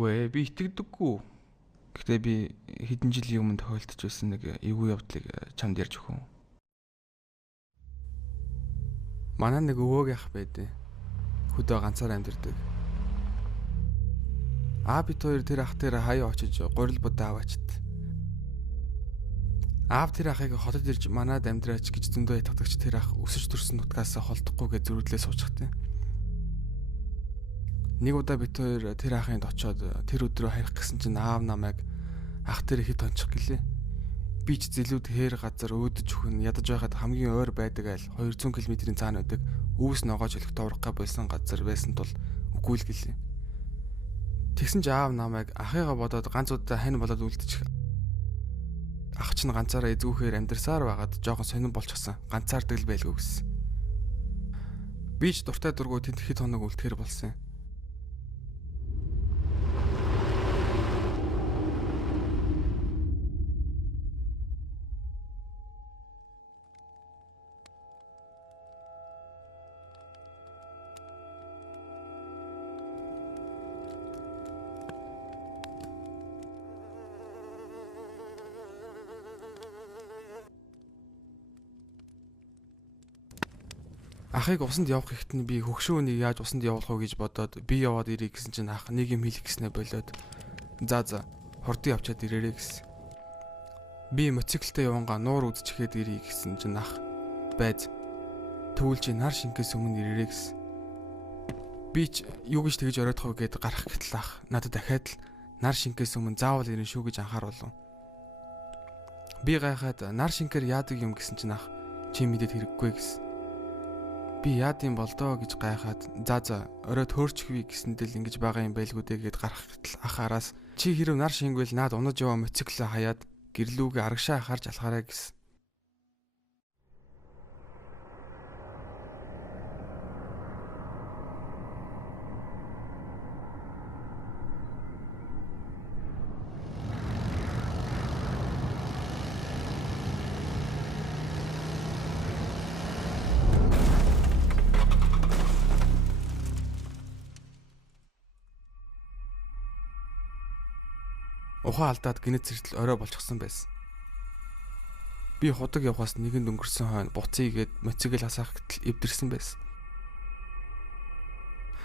Үгүй ээ, би итгэдэггүй. Гэхдээ би хэдэн жилийн өмнө тохиолдож байсан нэг эвгүй явдлыг чамд ярьж өгөн. Манай нэг өвөөг ах байдیں۔ Хөдөө ганцаар амьдардаг. Бид хоёр тэр ах дээр хаяа очиж гурил будаа аваачд. Тэр ахыг хотод ирж манад амьдраач гэж зөндөө ятгадагч тэр ах өсөж төрсөн нутгаас холдохгүйгээ зөрүүлээ суучхтай. Нэг удаа бид хоёр тэр ахынд очиод тэр өдрөө харих гэсэн чинь аав намайг ах тэр ихэд тончих гэлээ. Би ч зэлүүд хээр газар өөдөж өхөн ядаж байхад хамгийн ойр байдаг айл 200 км-ийн цаана байдаг өвс ногоож хөлөх товрогга болсон газар байсан тул үгүй л гэлээ. Тэгсэн ч аав намайг ахыгаа бодоод ганц удаа хань болоод үлдчих. Ах чинь ганцаараа эзгүүхээр амьдарсаар байгаад жоохон сонирн болчихсон. Ганцаардаг л байлгүй гэсэн. Би ч дуртай дургуй тэнд хэд хоног үлдэхэр болсон. Ахыг усанд явах ихт нь би хөгшөөнийг яаж усанд явуулах вэ гэж бодоод би яваад ирээ гэсэн чинь ах нэг юм хэлэх гэснээр болоод за хурдан явчаад ирээрэй гэсэн. Би мотоциклтэй явангаа нуур үдчихээд ирээ гэсэн чинь ах байз төвлж нар шингээс өмнө ирээрэй гэсэн. Би ч юу гэж тэгж ороодох вэ гэд гарах гэтэл ах надад дахиад л нар шингээс өмнө заавал ирэн шүү гэж анхааруулв. Би гайхаад нар шингээр яадаг юм гэсэн чинь ах чи мэдээд хэрэггүй гэсэн. Би яад юм болдоо гэж гайхаад за орой төөрчихвээ гэсэндэл ингэж байгаа юм байлгүй дээ гэд гарах гэтэл ах араас чи хэрв нар шингвэл наад унаж яваа мотоциклээ хаяад гэрлүүгээ арагшаа харж алхаарай гэсэн. Ухаан алдаад гинэт зэртэл орой болчихсон байсан. Би худаг явхаас нэгэнд өнгөрсөн хойно буцъя гээд мотоцикл хасаах гэтэл эвдэрсэн байсан.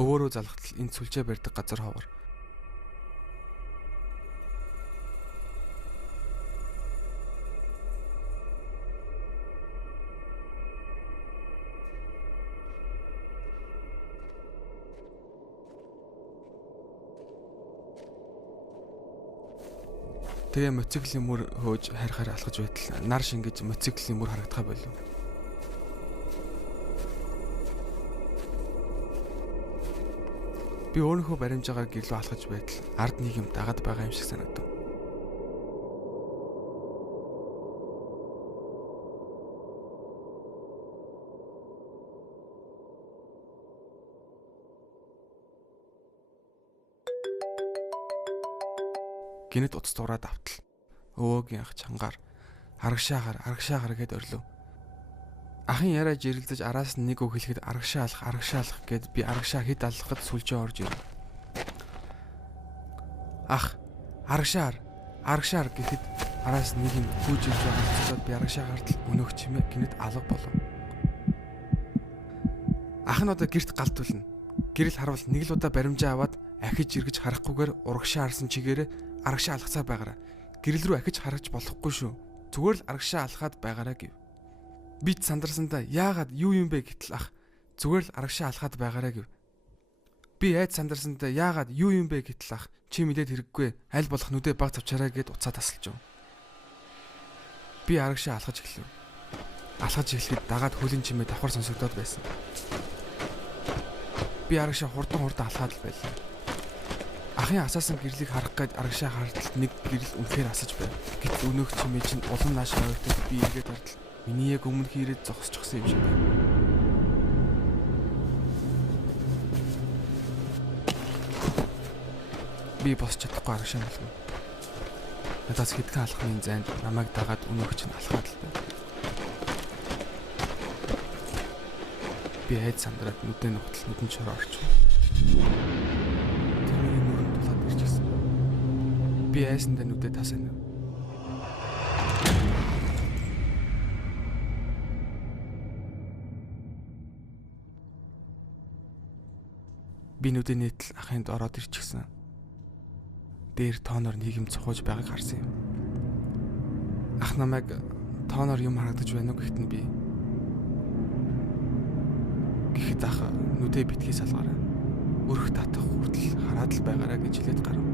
Өвөөрөө залхатал энэ сүлжээ барьдаг газар ховор. Тэгээ мотоциклийн мөр хөөж хайрхаар алхаж байтал нар шингэж мотоциклийн мөр харагдахаа болов. Би өөрийнхөө баримжаагаар гэрлөө алхаж байтал ард нэг юм дагаад байгаа юм шиг санагдав. Гинэт утас дураад автал. Өвөөгийн ах чангаар арагшаагаар гэд орлоо. Ахын яриа жирэлдэж араас нь нэг үг хэлэхэд арагшаа алах гэд би арагшаа хэд аллахад сүлжээ орж ирэв. Ах арагшаар гэхэд араас нэг юм гүйж ирж байгаа цэцэд би арагшаа гартал өнөөх чимээ гинэт алга болов. Ах нь одоо гэрт галтуулна. Гэрэл харвал нэг л удаа баримжаа аваад ахиж эргэж харахгүйгээр урагшаа харсан чигээрээ арагшаа алхацаа байгаараа. Гэрэл рүү ахиж харагч болохгүй шүү. Зүгээр л арагшаа алхаад байгаараа гэв. Би ч сандарсандаа яагаад юу юм бэ гэтэл ах зүгээр л арагшаа алхаад байгаараа гэв. Би айд сандарсандаа яагаад юу юм бэ гэтэл ах чи мэдээд хэрэггүй аль болох нүдэ баг тавчаараа гэд уцаа тасалж өв. Би арагшаа алхаж эхлэв. Алхаж эхлэхэд дагаад хөлийн чимээ давхар сонсогдоод байсан. Би арагшаа хурдан алхаад л байлаа. Ахын асаасан гэрлийг харах гээд арагшаа харталт нэг гэрэл үнэхээр асаж байв. Гэтэл өнөөх чимээ чинь улам нааш ойртол би эргээд хартал миний яг өмнөх ирээд зогсчихсан юм шиг байна. Би босч чадахгүй арагшаа болов. Надаас хэдхэн алхмын зайд намайг дагаад өнөөх чинь алхаад л байв. Би айд сандраад нүдэн нухтал нүдэн чороо орчих. Тэр миний нүрэн дулаад ирчихсэн. Би айсандаа нүдээ тасана. Би нүдээ нэтл ахынд ороод ирчихсэн. Дээр тооноор нийгэм цохож байгааг харсан юм. Ах намайг тооноор юм харагдаж байна уу гэхэд нь би гэхэд ах нүдээ битгий салгаараа өрх татах хүртэл хараад л байгаараа гэж хэлээд гарав.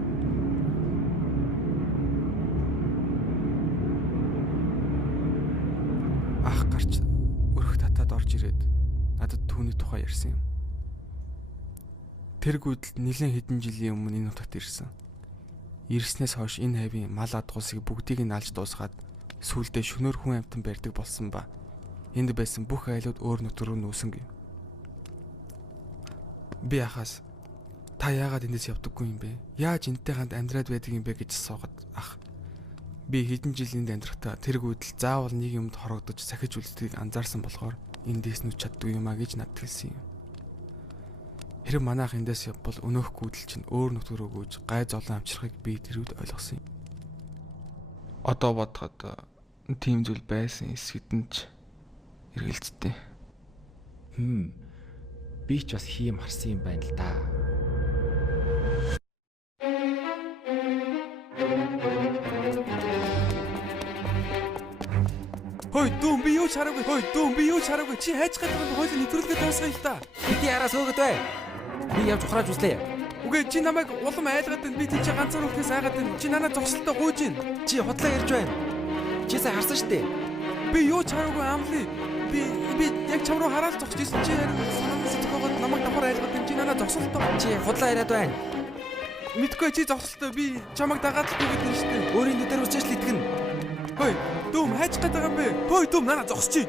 Ах гарч өрх татаад орж ирээд надад түүний тухай ярьсан юм. Тэргүйд нэлээд хэдэн жилийн өмнө энэ нутагт ирсэн. Ирснээс хойш энэ хавийн мал адгуусыг бүгдийг нь алж дуусгаад сүүлдээ шөнөөр хүн амтан барьдаг болсон ба энд байсан бүх айлууд өөр нутаг руу нүүсэн гэв. Би ахаас та яагаад эндээс явдаггүй юм бэ? Яаж энтэй ханд амьдраад байдаг юм бэ гэж асуугаад ах. Би хэдэн жилийн амьдрахтаа тэргүйд л заавал нэг юмд хорогдож сахиж үлддгийг анзаарсан болохоор эндээс нүч чаддгүй юм а гэж надад хэлсэн юм. Хэрэг манайх эндээс явбал өнөөхгүйдэл чинь өөр нутаг руу гүйж гай золон амчрахыг би тэрүүд ойлгосон юм. Одоо бодоход тийм зүйл байсан эсэхэд нь ч эргэлзтэй. Би ч бас хийм харсан юм байна л да. Хой дүүм би юу ч хараагүй. Чи хайж гадаг юм хойлоо нэвтрүүлгээ дуусгая л да. Бидний араас хөөгд бай. Би явж ухрааж үзлээ. Үгүй чи намайг улам айлгаад байна. Би тийч ганцаар үлдээс айгаад байна. Чи надад зогсолтоо гуйж гин. Чи худлаа ярьж байна. Чи сая харсан шүү дээ. Би юу ч хараагүй амлий. Би яг чам руу хараад зогсож ирсэн. Чи харин санаанаас зогсоод намайг давхар айлгаад байна. Чи надад зогсолтоо. Чи худлаа яриад байна. Мэдгүй чи зогсолтоо би чамайг дагаад л үгээд байна шүү дээ. Өөрийн нүдээр үзэж л итгэн. Хой дүүм хайж гадаг юм бэ? Хой дүүм надад зогсчих.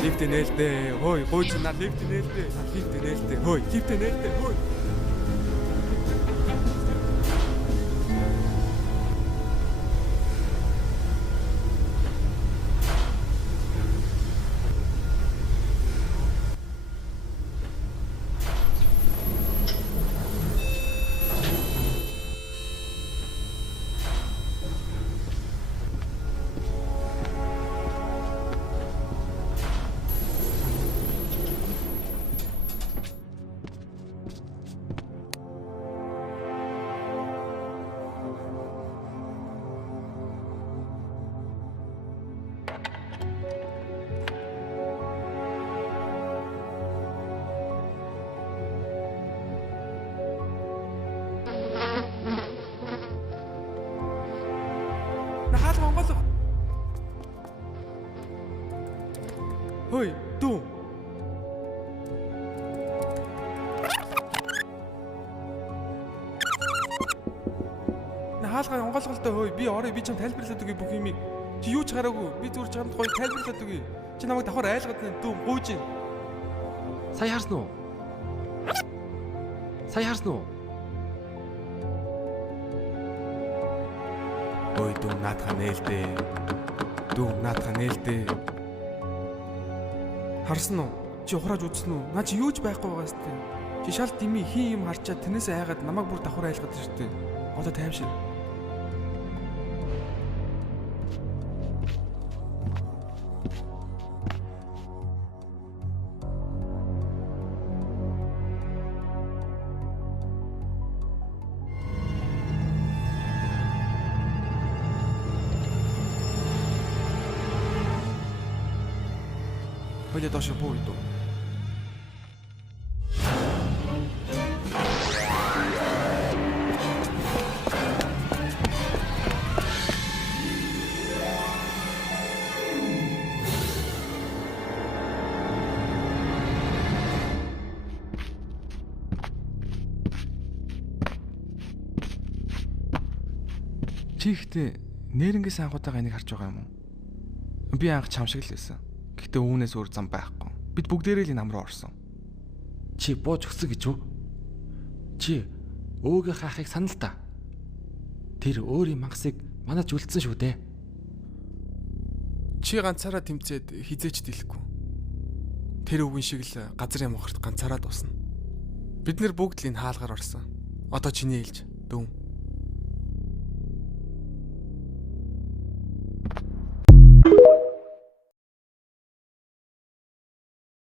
Лифт нээлтэ. Хой гойч на лифт нээлтэ. Хой лифт нээлтэ. Хой. Хой дүү. Хаалгаа онголголтой хөөе. Би орой би чам тайлбарлаад өгье бүх юмыг. Чи юу ч хараагүй. Би зүгээр чамд гоё тайлбарлаад өгье. Чи намайг давхар айлгаад байна. Дүү гуйж гин. Сая харсан уу? Ой дүү наадха нээлтээ. Харсан уу? Чи ухрааж үзсэн үү? Наа чи юу ч байхгүй байгаа сте. Чи шал дими хин юм харчаад тэрнээсээ айгаад намайг бүр давхар айлгаад иртээ. Одоо тайвшир. Хойлоо доош буу идүү. Чи ихтэй нэрнгээс анхудаага энийг харж байгаа юм уу? Би анх чам шиг л байсан. Гэхдээ үүнээс өөр зам байхгүй. Бид бүгдээрээ л энэ ам руу орсон. Чи бууж өгсөн гэж үү? Чи өвгөө хаахыг санал та. Тэр өөрийн мангасыг манад үлдсэн шүү дээ. Чи ганцаараа тэмцээд хизээч дийлэхгүй. Тэр өвгөн шиг л газрын мохорт ганцаараа дуусна. Бид нэр бүгд л энэ хаалгаар орсон. Одоо чиний ээлж дүүн.